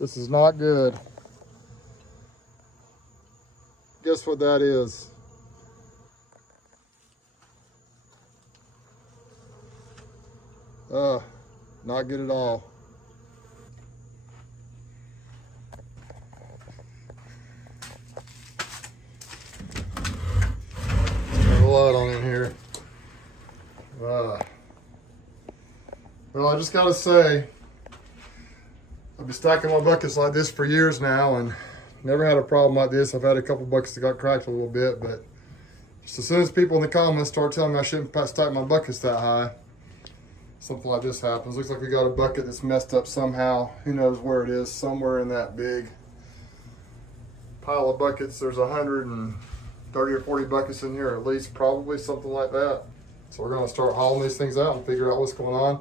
This is not good. Guess what that is? Not good at all. There's a lot on in here. Well, I just gotta say, I've been stacking my buckets like this for years now and never had a problem like this. I've had a couple buckets that got cracked a little bit, but just as soon as people in the comments start telling me I shouldn't stack my buckets that high, something like this happens. Looks like we got a bucket that's messed up somehow. Who knows where it is? Somewhere in that big pile of buckets. There's 130 or 40 buckets in here at least, probably something like that. So we're gonna start hauling these things out and figure out what's going on.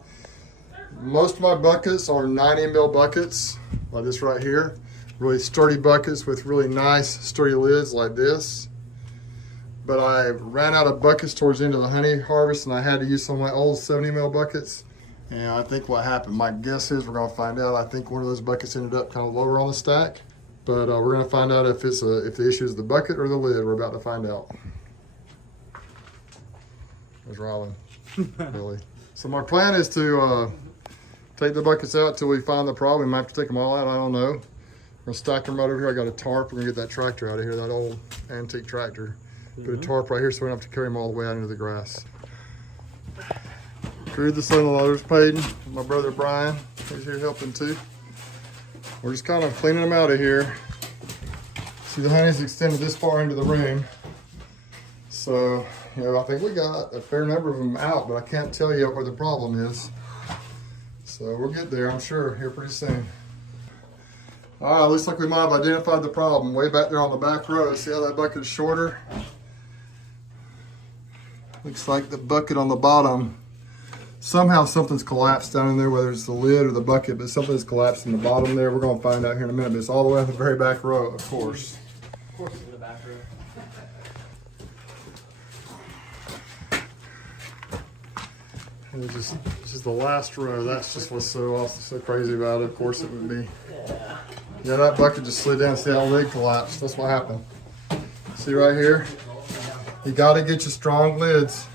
Most of my buckets are 90 mil buckets, like this right here. Really sturdy buckets with really nice sturdy lids like this. But I ran out of buckets towards the end of the honey harvest and I had to use some of my old 70 mil buckets. And I think what happened, my guess is we're gonna find out. I think one of those buckets ended up kind of lower on the stack. But we're gonna find out if the issue is the bucket or the lid. We're about to find out. There's Robin, really. So my plan is to take the buckets out till we find the problem. We might have to take them all out, I don't know. We're gonna stack them right over here. I got a tarp. We're gonna get that tractor out of here, that old antique tractor. Put a tarp right here so we don't have to carry them all the way out into the grass. Crewed the son-in-law, there's Peyton, my brother Brian. He's here helping too. We're just kind of cleaning them out of here. See, the honey's extended this far into the room. So, you know, I think we got a fair number of them out, but I can't tell you where the problem is. So we'll get there, I'm sure, here pretty soon. All right, looks like we might have identified the problem way back there on the back row. See how that bucket is shorter? Looks like the bucket on the bottom, somehow something's collapsed down in there, whether it's the lid or the bucket, but something's collapsed in the bottom there. We're gonna find out here in a minute, but it's all the way on the very back row, of course. Of course it's in the back row. This is the last row. That's just what's so awesome, so crazy about it. Of course it would be. Yeah, that bucket just slid down. See how the lid collapsed? That's what happened. See right here? You got to get your strong lids.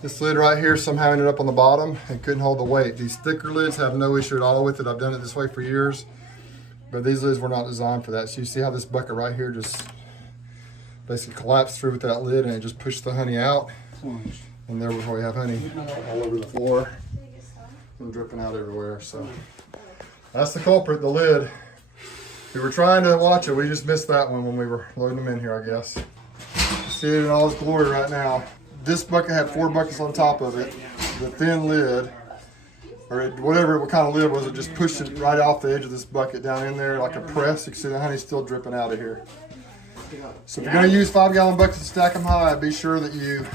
This lid right here somehow ended up on the bottom and couldn't hold the weight. These thicker lids have no issue at all with it. I've done it this way for years, but these lids were not designed for that. So you see how this bucket right here just basically collapsed through with that lid and it just pushed the honey out. And there we have honey all over the floor and dripping out everywhere. So that's the culprit, the lid. We were trying to watch it. We just missed that one when we were loading them in here, I guess. See it in all its glory right now. This bucket had 4 buckets on top of it. The thin lid, or whatever what kind of lid was, it just pushed it right off the edge of this bucket down in there like a press. You can see the honey's still dripping out of here. So if you're gonna use 5-gallon buckets to stack them high, be sure that you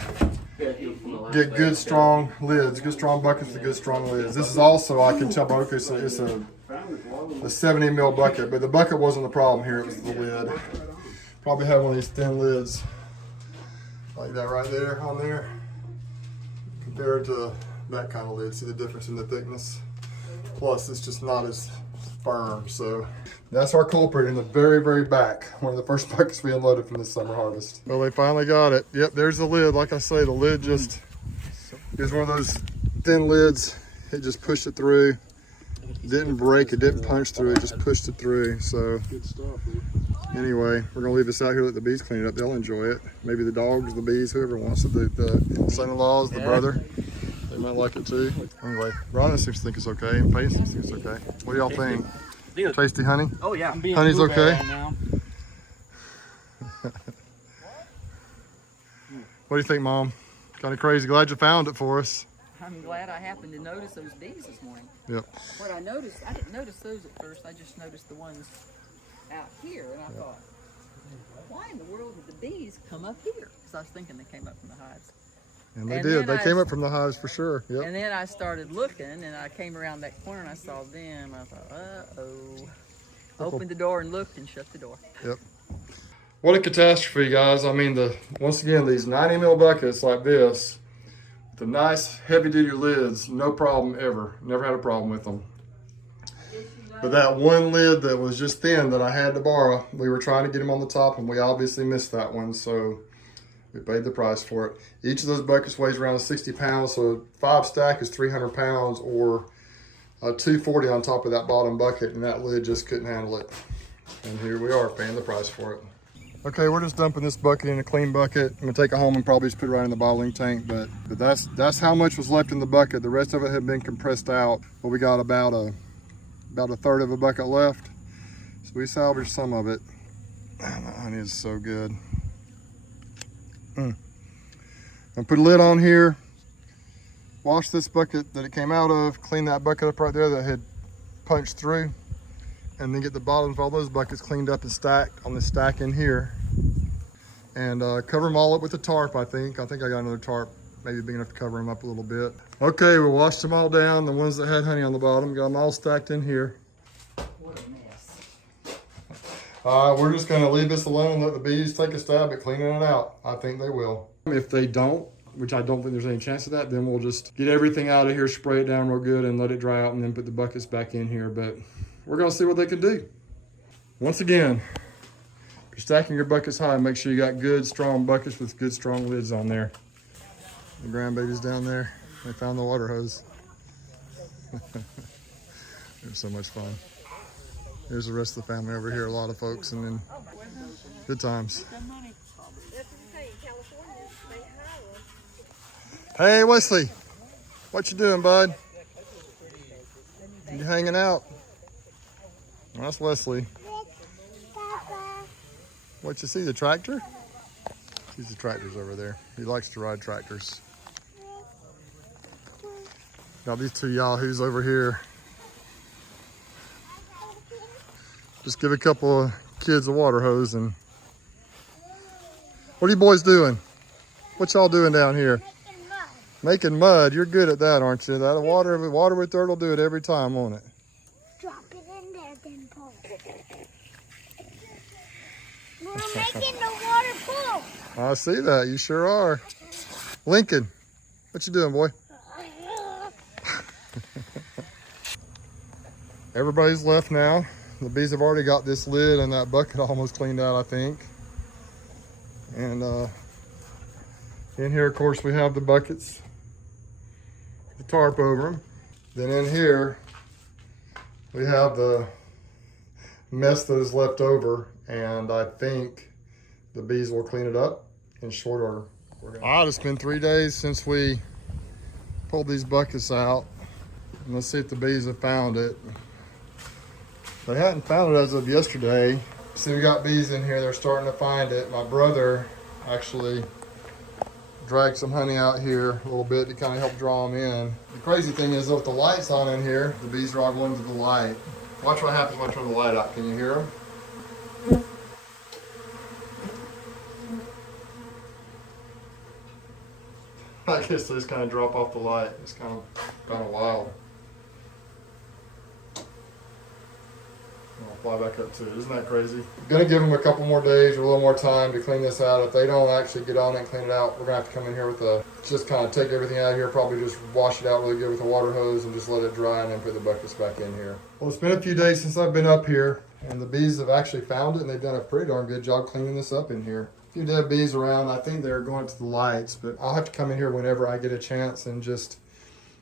get good strong lids, good strong buckets with good strong lids. This is also, I can tell by it's a 70 mil bucket, but the bucket wasn't the problem here, it was the lid. Probably had one of these thin lids like that right there on there compared to that kind of lid. See the difference in the thickness? Plus it's just not as firm. So that's our culprit in the very, very back. One of the first buckets we unloaded from this summer harvest. Well, they finally got it. Yep, there's the lid. Like I say, the lid just is one of those thin lids. It just pushed it through. It didn't break, it didn't punch through, it just pushed it through. So good stuff, anyway, we're gonna leave this out here, let the bees clean it up. They'll enjoy it. Maybe the dogs, the bees, whoever wants it. The son-in-laws, the brother, they might like it too. Anyway, Rhonda seems to think it's okay, and Peyton seems to think it's okay. What do y'all think? Tasty honey? Oh yeah. Honey's okay? Right now. What do you think, Mom? Kind of crazy. Glad you found it for us. I'm glad I happened to notice those bees this morning. Yep. What I noticed, I didn't notice those at first. I just noticed the ones out here, and I thought, why in the world did the bees come up here? Because I was thinking they came up from the hives. And they did. They came up from the hives for sure. Yep. And then I started looking, and I came around that corner, and I saw them. I thought, uh-oh. Opened the door and looked and shut the door. Yep. What a catastrophe, guys. I mean, once again, these 90 mil buckets like this, the nice heavy duty lids, no problem ever. Never had a problem with them. But that one lid that was just thin that I had to borrow, we were trying to get him on the top and we obviously missed that one. So we paid the price for it. Each of those buckets weighs around 60 pounds. So 5 stack is 300 pounds or 240 on top of that bottom bucket, and that lid just couldn't handle it. And here we are paying the price for it. Okay, we're just dumping this bucket in a clean bucket. I'm gonna take it home and probably just put it right in the bottling tank, but that's how much was left in the bucket. The rest of it had been compressed out, but we got about a third of a bucket left. So we salvaged some of it. Man, that honey is so good. And put a lid on here. Wash this bucket that it came out of, clean that bucket up right there that had punched through, and then get the bottoms of all those buckets cleaned up and stacked on the stack in here. And cover them all up with a tarp, I think. I got another tarp, maybe big enough to cover them up a little bit. Okay, we washed them all down, the ones that had honey on the bottom, got them all stacked in here. What a mess. We're just gonna leave this alone and let the bees take a stab at cleaning it out. I think they will. If they don't, which I don't think there's any chance of that, then we'll just get everything out of here, spray it down real good and let it dry out and then put the buckets back in here. But we're gonna see what they can do. Once again, if you're stacking your buckets high, make sure you got good, strong buckets with good, strong lids on there. The grandbabies down there, they found the water hose. It was so much fun. There's the rest of the family over here, a lot of folks, and then good times. Hey, Wesley, what you doing, bud? You hanging out? Well, that's Wesley. What you see, the tractor? Sees the tractors over there. He likes to ride tractors. Got these two yahoos over here. Just give a couple of kids a water hose and... What are you boys doing? What y'all doing down here? Making mud. You're good at that, aren't you? That water with dirt will do it every time, won't it? Drop it in there, then pull. We're making the water pool. I see that. You sure are. Lincoln, what you doing, boy? Everybody's left now. The bees have already got this lid and that bucket almost cleaned out, I think. And in here, of course, we have the buckets, the tarp over them. Then in here, we have the mess that is left over, and I think the bees will clean it up in short order. It's been 3 days since we pulled these buckets out. And let's see if the bees have found it. They hadn't found it as of yesterday. See, we got bees in here. They're starting to find it. My brother actually dragged some honey out here a little bit to kind of help draw them in. The crazy thing is, though, with the lights on in here, the bees are all going to the light. Watch what happens when I turn the light out. Can you hear them? I guess they just kind of drop off the light. It's kind of wild. I'll fly back up to it. Isn't that crazy? I'm gonna give them a couple more days or a little more time to clean this out. If they don't actually get on it and clean it out, we're gonna have to come in here with just kind of take everything out of here, probably just wash it out really good with a water hose and just let it dry and then put the buckets back in here. Well, it's been a few days since I've been up here and the bees have actually found it and they've done a pretty darn good job cleaning this up in here. A few dead bees around. I think they're going to the lights, but I'll have to come in here whenever I get a chance and just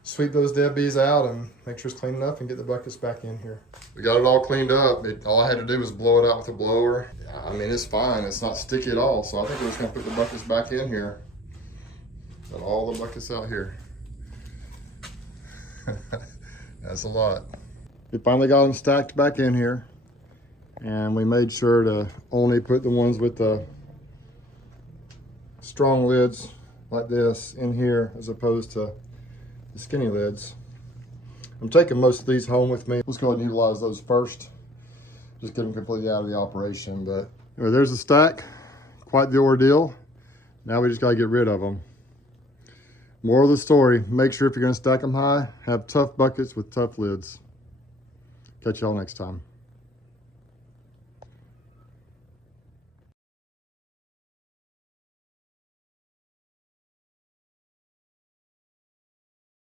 sweep those dead bees out and make sure it's clean enough and get the buckets back in here. We got it all cleaned up. All I had to do was blow it out with a blower. I mean, it's fine. It's not sticky at all. So I think we're just gonna put the buckets back in here. Got all the buckets out here. That's a lot. We finally got them stacked back in here. And we made sure to only put the ones with the strong lids like this in here as opposed to the skinny lids. I'm taking most of these home with me. Let's go ahead and utilize those first. Just get them completely out of the operation. But anyway, there's the stack. Quite the ordeal. Now we just gotta get rid of them. Moral of the story, make sure if you're gonna stack them high, have tough buckets with tough lids. Catch y'all next time.